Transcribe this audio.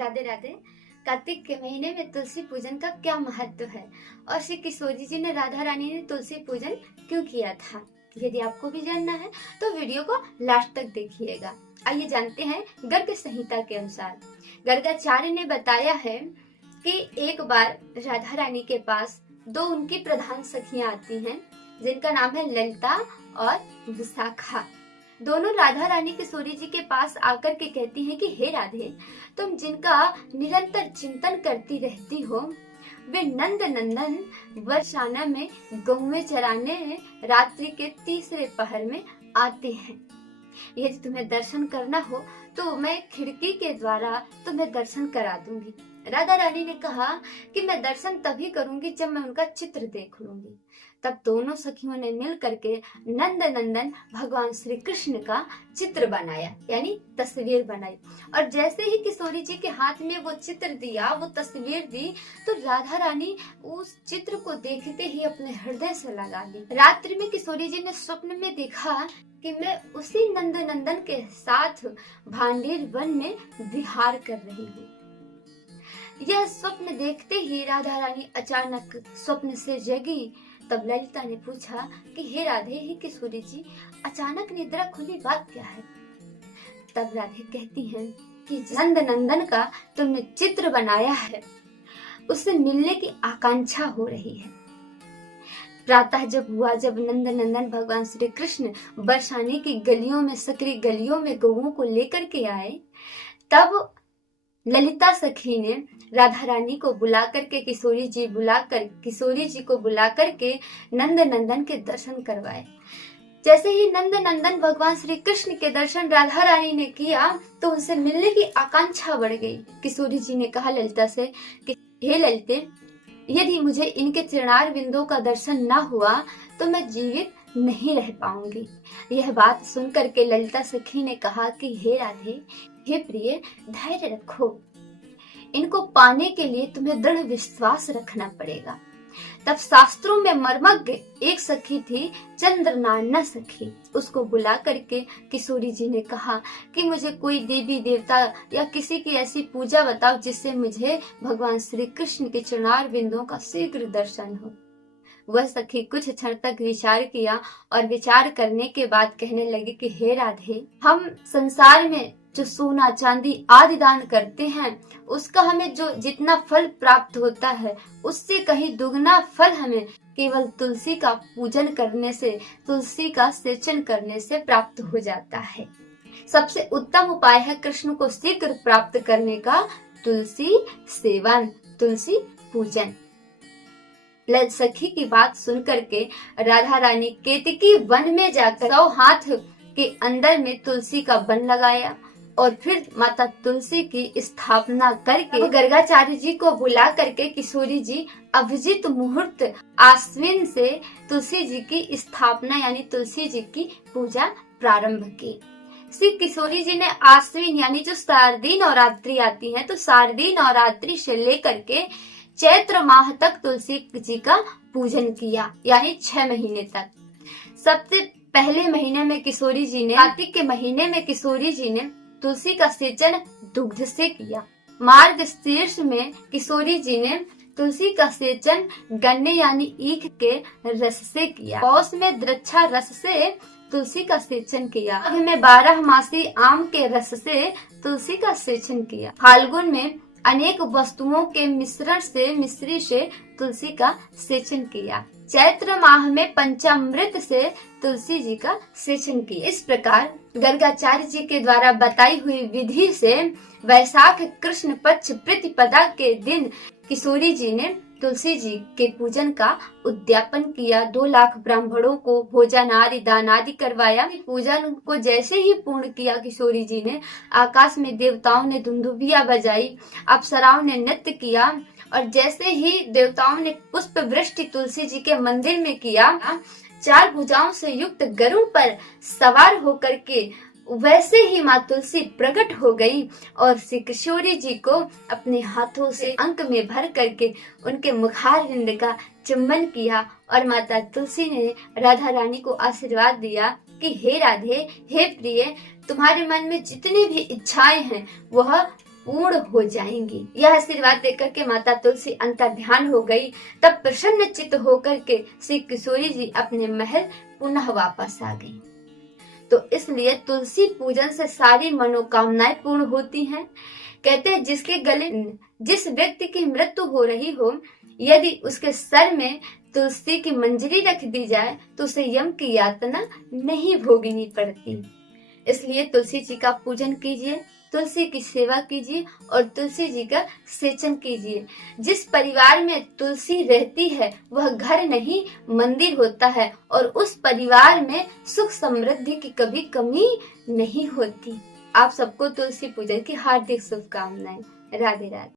राधे राधे। कार्तिक के महीने में तुलसी पूजन का क्या महत्व है और श्री किशोरी जी ने राधा रानी ने तुलसी पूजन क्यों किया था, यदि आपको भी जानना है तो वीडियो को लास्ट तक देखिएगा। आइए जानते हैं गर्ग संहिता के अनुसार। गर्गाचार्य ने बताया है कि एक बार राधा रानी के पास दो उनकी प्रधान सखियां आती हैं जिनका नाम है ललिता और विशाखा। दोनों राधा रानी किशोरी जी के पास आकर के कहती हैं कि हे राधे, तुम जिनका निरंतर चिंतन करती रहती हो वे नंद नंदन वर्षाना में गौवें चराने रात्रि के तीसरे पहर में आते हैं। यदि तुम्हें दर्शन करना हो तो मैं खिड़की के द्वारा तुम्हें दर्शन करा दूंगी। राधा रानी ने कहा कि मैं दर्शन तभी करूंगी जब मैं उनका चित्र देख लूंगी। तब दोनों सखियों ने मिल करके नंद नंदन भगवान श्री कृष्ण का चित्र बनाया, यानी तस्वीर बनाई। और जैसे ही किशोरी जी के हाथ में वो चित्र दिया, वो तस्वीर दी, तो राधा रानी उस चित्र को देखते ही अपने हृदय से लगा ली। रात्रि में किशोरी जी ने स्वप्न में देखा कि मैं उसी नंद नंदन के साथ भांडेर वन में विहार कर रही हूँ। यह स्वप्न देखते ही राधा रानी अचानक स्वप्न से जगी। तब ललिता ने पूछा कि हे राधे, हे किशोरी जी, अचानक निद्रा खुली, बात क्या है? तब राधे कहती हैं कि नंद नंदन का तुमने चित्र बनाया है, उससे मिलने की आकांक्षा हो रही है। प्रातः जब हुआ, जब नंद नंदन भगवान श्री कृष्ण बरसाने की गलियों में, सकरी गलियों में गौओं को लेकर के आए, तब ललिता सखी ने राधा रानी को बुला करके किशोरी जी को बुला करके नंद नंदन के दर्शन करवाए। जैसे ही नंद नंदन भगवान श्री कृष्ण के दर्शन राधा रानी ने किया तो उनसे मिलने की आकांक्षा बढ़ गई। किशोरी जी ने कहा ललिता से कि हे ललिते, यदि मुझे इनके चरणार बिंदों का दर्शन न हुआ तो मैं जीवित नहीं रह पाऊंगी। यह बात सुनकर के ललिता सखी ने कहा कि हे राधे, हे प्रिय, धैर्य रखो, इनको पाने के लिए तुम्हें दृढ़ विश्वास रखना पड़ेगा। तब शास्त्रों में मर्मज्ञ एक सखी थी, चंद्रनाना सखी, उसको बुला करके किशोरी जी ने कहा कि मुझे कोई देवी देवता या किसी की ऐसी पूजा बताओ जिससे मुझे भगवान श्री कृष्ण के चरणार बिंदुओं का शीघ्र दर्शन हो। वह सखी कुछ क्षण तक विचार किया और विचार करने के बाद कहने लगी कि हे राधे, हम संसार में जो सोना चांदी आदि दान करते हैं उसका हमें जो जितना फल प्राप्त होता है उससे कहीं दुगना फल हमें केवल तुलसी का पूजन करने से, तुलसी का सेचन करने से प्राप्त हो जाता है। सबसे उत्तम उपाय है कृष्ण को शीघ्र प्राप्त करने का तुलसी सेवन, तुलसी पूजन। सखी की बात सुनकर के राधा रानी केतकी वन में जाकर 100 हाथ के अंदर में तुलसी का वन लगाया और फिर माता तुलसी की स्थापना करके गर्गाचार्य जी को बुला करके किशोरी जी अभिजीत मुहूर्त आश्विन से तुलसी जी की स्थापना यानी तुलसी जी की पूजा प्रारंभ की। श्री किशोरी जी ने आश्विन यानी जो शारदीय नवरात्रि आती है, तो शारदीय नवरात्रि से लेकर के चैत्र माह तक तुलसी जी का पूजन किया, यानी 6 महीने तक। सबसे पहले महीने में किशोरी जी ने, कार्तिक के महीने में किशोरी जी ने तुलसी का सेचन दुग्ध से किया। मार्गशीर्ष में किशोरी जी ने तुलसी का सेचन गन्ने यानी ईख के रस से किया। पौष में द्रक्षा रस से तुलसी का सेचन किया। माघ में 12 मासी आम के रस से तुलसी का सेचन किया। फाल्गुन में अनेक वस्तुओं के मिश्री से तुलसी का सेचन किया। चैत्र माह में पंचामृत से तुलसी जी का सेचन किया। इस प्रकार गर्गाचार्य जी के द्वारा बताई हुई विधि से वैशाख कृष्ण पक्ष प्रतिपदा के दिन किशोरी जी ने तुलसी जी के पूजन का उद्यापन किया। 2 लाख ब्राह्मणों को भोजन आदि दान आदि करवाया। पूजन को जैसे ही पूर्ण किया किशोरी जी ने, आकाश में देवताओं ने दुंदुभिया बजाई, अप्सराओं ने नृत्य किया और जैसे ही देवताओं ने पुष्प वृष्टि तुलसी जी के मंदिर में किया, 4 भुजाओं से युक्त गरुड़ पर सवार होकर के वैसे ही माँ तुलसी प्रकट हो गई और श्री किशोरी जी को अपने हाथों से अंक में भर करके उनके मुखारविंद का चुंबन किया और माता तुलसी ने राधा रानी को आशीर्वाद दिया कि हे राधे, हे प्रिय, तुम्हारे मन में जितनी भी इच्छाएं हैं वह पूर्ण हो जाएंगी। यह आशीर्वाद देकर के माता तुलसी अंतर्ध्यान हो गई। तब प्रसन्नचित्त होकर के श्री किशोरी जी अपने महल पुनः वापस आ गई। तो इसलिए तुलसी पूजन से सारी मनोकामनाएं पूर्ण होती हैं। कहते हैं जिस व्यक्ति की मृत्यु हो रही हो, यदि उसके सर में तुलसी की मंजरी रख दी जाए तो उसे यम की यातना नहीं भोगनी पड़ती। इसलिए तुलसी जी का पूजन कीजिए, तुलसी की सेवा कीजिए और तुलसी जी का सेचन कीजिए। जिस परिवार में तुलसी रहती है वह घर नहीं मंदिर होता है और उस परिवार में सुख समृद्धि की कभी कमी नहीं होती। आप सबको तुलसी पूजन की हार्दिक शुभकामनाएं। राधे राधे।